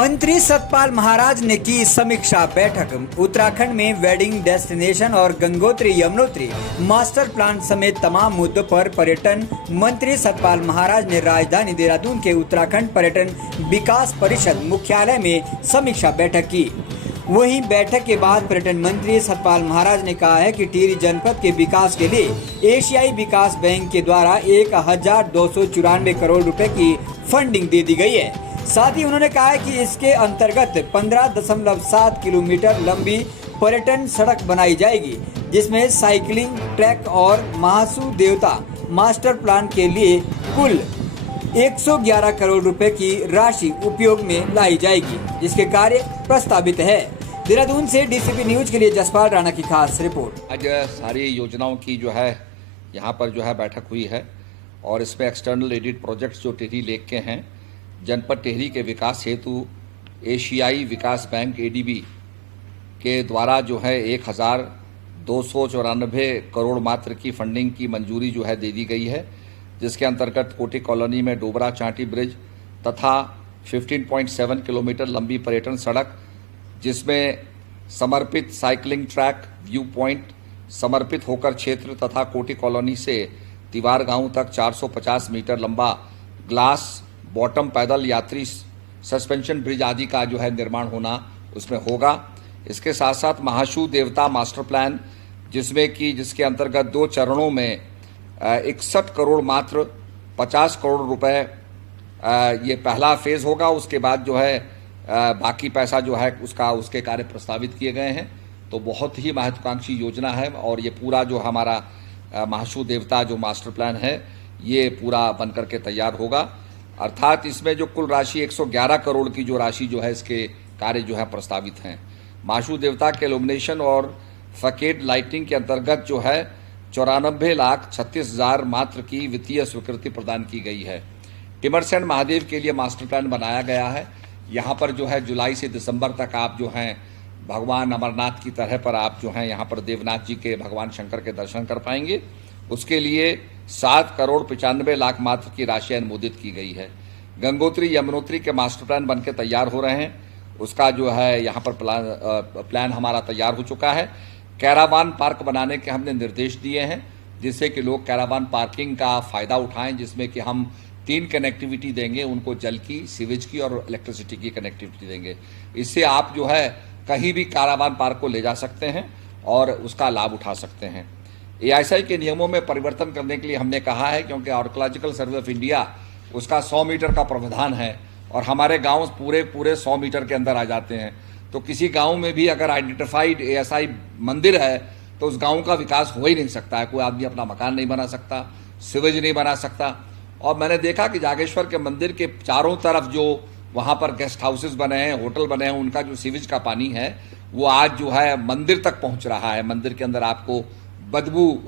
मंत्री सतपाल महाराज ने की समीक्षा बैठक। उत्तराखंड में वेडिंग डेस्टिनेशन और गंगोत्री यमुनोत्री मास्टर प्लान समेत तमाम मुद्दों पर पर्यटन मंत्री सतपाल महाराज ने राजधानी देहरादून के उत्तराखंड पर्यटन विकास परिषद मुख्यालय में समीक्षा बैठक की। वहीं बैठक के बाद पर्यटन मंत्री सतपाल महाराज ने कहा है कि टिहरी जनपद के विकास के लिए एशियाई विकास बैंक के द्वारा 1294 करोड़ रुपए की फंडिंग दे दी गई है। साथ ही उन्होंने कहा है कि इसके अंतर्गत 15.7 किलोमीटर लंबी पर्यटन सड़क बनाई जाएगी, जिसमें साइकिलिंग ट्रैक और महासू देवता मास्टर प्लान के लिए कुल 111 करोड़ रुपए की राशि उपयोग में लाई जाएगी, जिसके कार्य प्रस्तावित है। देहरादून से डीसीपी न्यूज के लिए जसपाल राणा की खास रिपोर्ट। आज सारी योजनाओं की यहाँ पर बैठक हुई है और इसमें एक्सटर्नल एडिड प्रोजेक्ट्स जो टिहरी लेक के हैं, जनपद टिहरी के विकास हेतु एशियाई विकास बैंक एडीबी के द्वारा 1294 करोड़ मात्र की फंडिंग की मंजूरी दे दी गई है, जिसके अंतर्गत कोटी कॉलोनी में डोबरा चांटी ब्रिज तथा 15.7 किलोमीटर लंबी पर्यटन सड़क, जिसमें समर्पित साइकिलिंग ट्रैक, व्यू पॉइंट, समर्पित होकर क्षेत्र तथा कोटी कॉलोनी से तिवार गांव तक 450 मीटर लंबा ग्लास बॉटम पैदल यात्री सस्पेंशन ब्रिज आदि का निर्माण होना उसमें होगा। इसके साथ साथ महाशू देवता मास्टर प्लान, जिसके अंतर्गत 2 चरणों में 61 करोड़ मात्र 50 करोड़ रुपए ये पहला फेज होगा। उसके बाद बाकी पैसा उसके कार्य प्रस्तावित किए गए हैं। तो बहुत ही महत्वाकांक्षी योजना है और ये पूरा हमारा महाशू देवता मास्टर प्लान है, ये पूरा बनकर के तैयार होगा। अर्थात इसमें जो कुल राशि 111 करोड़ की राशि इसके कार्य प्रस्तावित हैं। महाशू देवता के इल्यूमिनेशन और फकेड लाइटिंग के अंतर्गत 94,36,000 मात्र की वित्तीय स्वीकृति प्रदान की गई है। टिमरसैंड महादेव के लिए मास्टर प्लान बनाया गया है। यहाँ पर जुलाई से दिसंबर तक आप भगवान अमरनाथ की तरह पर आप यहाँ पर देवनाथ जी के भगवान शंकर के दर्शन कर पाएंगे। उसके लिए 7 करोड़ 95 लाख मात्र की राशि अनुमोदित की गई है। गंगोत्री यमुनोत्री के मास्टर प्लान बनके तैयार हो रहे हैं। उसका यहाँ पर प्लान हमारा तैयार हो चुका है। कैरावान पार्क बनाने के हमने निर्देश दिए हैं, जिससे कि लोग कैरावान पार्किंग का फ़ायदा उठाएं, जिसमें कि हम 3 कनेक्टिविटी देंगे उनको, जल की, सीवेज की और इलेक्ट्रिसिटी की कनेक्टिविटी देंगे। इससे आप कहीं भी कैरावान पार्क को ले जा सकते हैं और उसका लाभ उठा सकते हैं। एआईएसआई के नियमों में परिवर्तन करने के लिए हमने कहा है, क्योंकि आर्कियोलॉजिकल सर्वे ऑफ इंडिया उसका 100 मीटर का प्रावधान है और हमारे गांव पूरे 100 मीटर के अंदर आ जाते हैं। तो किसी गांव में भी अगर आइडेंटिफाइड एएसआई मंदिर है तो उस गांव का विकास हो ही नहीं सकता है। कोई आदमी अपना मकान नहीं बना सकता, सीवेज नहीं बना सकता। और मैंने देखा कि जागेश्वर के मंदिर के चारों तरफ वहाँ पर गेस्ट हाउसेज बने हैं, होटल बने हैं, उनका सीवेज का पानी है वो आज मंदिर तक पहुँच रहा है। मंदिर के अंदर आपको बदबू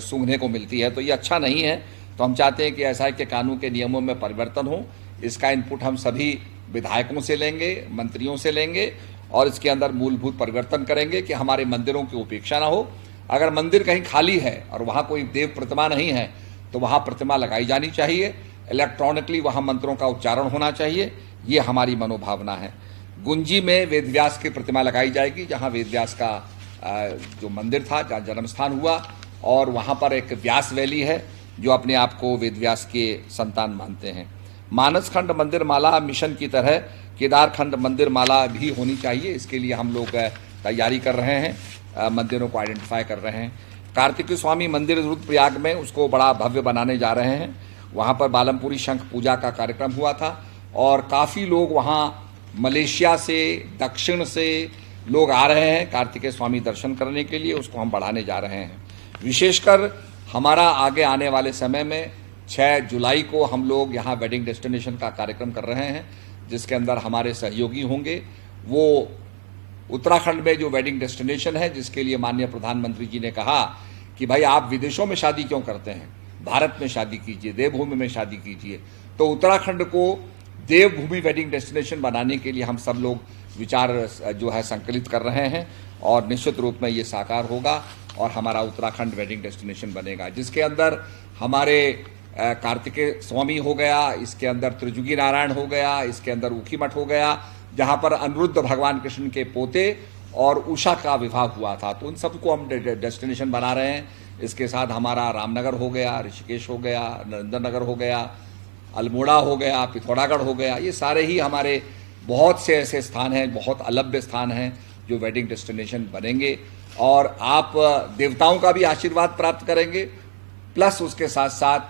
सूंघने को मिलती है, तो ये अच्छा नहीं है। तो हम चाहते हैं कि एएसआई के कानून के नियमों में परिवर्तन हो। इसका इनपुट हम सभी विधायकों से लेंगे, मंत्रियों से लेंगे और इसके अंदर मूलभूत परिवर्तन करेंगे कि हमारे मंदिरों की उपेक्षा ना हो। अगर मंदिर कहीं खाली है और वहाँ कोई देव प्रतिमा नहीं है तो वहाँ प्रतिमा लगाई जानी चाहिए। इलेक्ट्रॉनिकली वहाँ मंत्रों का उच्चारण होना चाहिए, ये हमारी मनोभावना है। गुंजी में वेदव्यास की प्रतिमा लगाई जाएगी, जहाँ वेदव्यास का जो मंदिर था, जहाँ जन्म स्थान हुआ, और वहाँ पर एक व्यास वैली है जो अपने आप को वेदव्यास के संतान मानते हैं। मानसखंड मंदिर माला मिशन की तरह केदारखंड मंदिर माला भी होनी चाहिए। इसके लिए हम लोग तैयारी कर रहे हैं, मंदिरों को आइडेंटिफाई कर रहे हैं। कार्तिकेय स्वामी मंदिर रुद्रप्रयाग में उसको बड़ा भव्य बनाने जा रहे हैं। वहाँ पर बालमपुरी शंख पूजा का कार्यक्रम हुआ था और काफ़ी लोग वहाँ मलेशिया से, दक्षिण से लोग आ रहे हैं कार्तिकेय स्वामी दर्शन करने के लिए। उसको हम बढ़ाने जा रहे हैं। विशेषकर हमारा आगे आने वाले समय में 6 जुलाई को हम लोग यहाँ वेडिंग डेस्टिनेशन का कार्यक्रम कर रहे हैं, जिसके अंदर हमारे सहयोगी होंगे। वो उत्तराखंड में जो वेडिंग डेस्टिनेशन है, जिसके लिए माननीय प्रधानमंत्री जी ने कहा कि भाई आप विदेशों में शादी क्यों करते हैं, भारत में शादी कीजिए, देवभूमि में शादी कीजिए। तो उत्तराखंड को देवभूमि वेडिंग डेस्टिनेशन बनाने के लिए हम सब लोग विचार संकलित कर रहे हैं और निश्चित रूप में ये साकार होगा और हमारा उत्तराखंड वेडिंग डेस्टिनेशन बनेगा, जिसके अंदर हमारे कार्तिकेय स्वामी हो गया, इसके अंदर त्रिजुगी नारायण हो गया, इसके अंदर ऊखीमठ हो गया, जहां पर अनिरुद्ध भगवान कृष्ण के पोते और उषा का विवाह हुआ था। तो उन सबको हम डेस्टिनेशन बना रहे हैं। इसके साथ हमारा रामनगर हो गया, ऋषिकेश हो गया, नरेंद्र हो गया, अल्मोड़ा हो गया, पिथौरागढ़ हो गया, ये सारे ही हमारे बहुत से ऐसे स्थान हैं, बहुत अलभ्य स्थान हैं जो वेडिंग डेस्टिनेशन बनेंगे और आप देवताओं का भी आशीर्वाद प्राप्त करेंगे, प्लस उसके साथ साथ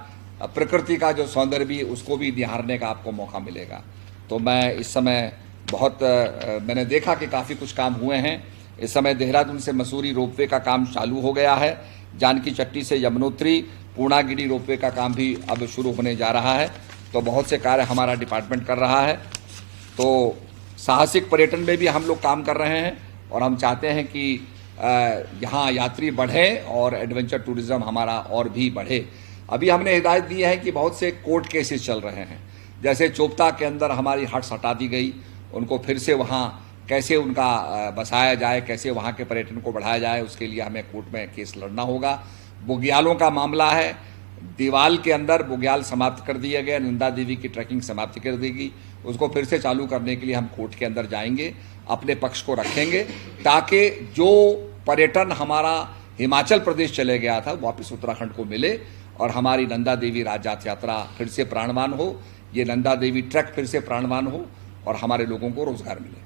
प्रकृति का जो सौंदर्य भी उसको भी निहारने का आपको मौका मिलेगा। तो मैं इस समय मैंने देखा कि काफ़ी कुछ काम हुए हैं। इस समय देहरादून से मसूरी रोपवे का काम चालू हो गया है। जानकी चट्टी से यमुनोत्री पूर्णागिरी रोपवे का काम भी अब शुरू होने जा रहा है। तो बहुत से कार्य हमारा डिपार्टमेंट कर रहा है। तो साहसिक पर्यटन में भी हम लोग काम कर रहे हैं और हम चाहते हैं कि यहाँ यात्री बढ़ें और एडवेंचर टूरिज्म हमारा और भी बढ़े। अभी हमने हिदायत दी है कि बहुत से कोर्ट केसेस चल रहे हैं, जैसे चोपता के अंदर हमारी हट्स हटा दी गई, उनको फिर से वहाँ कैसे उनका बसाया जाए, कैसे वहाँ के पर्यटन को बढ़ाया जाए, उसके लिए हमें कोर्ट में केस लड़ना होगा। बुग्यालों का मामला है, दीवाल के अंदर बुग्याल समाप्त कर दिया गया, नंदा देवी की ट्रैकिंग समाप्त कर देगी, उसको फिर से चालू करने के लिए हम कोर्ट के अंदर जाएंगे, अपने पक्ष को रखेंगे, ताकि जो पर्यटन हमारा हिमाचल प्रदेश चले गया था वापस उत्तराखंड को मिले और हमारी नंदा देवी राजजात यात्रा फिर से प्राणवान हो, ये नंदा देवी ट्रैक फिर से प्राणवान हो और हमारे लोगों को रोजगार मिले।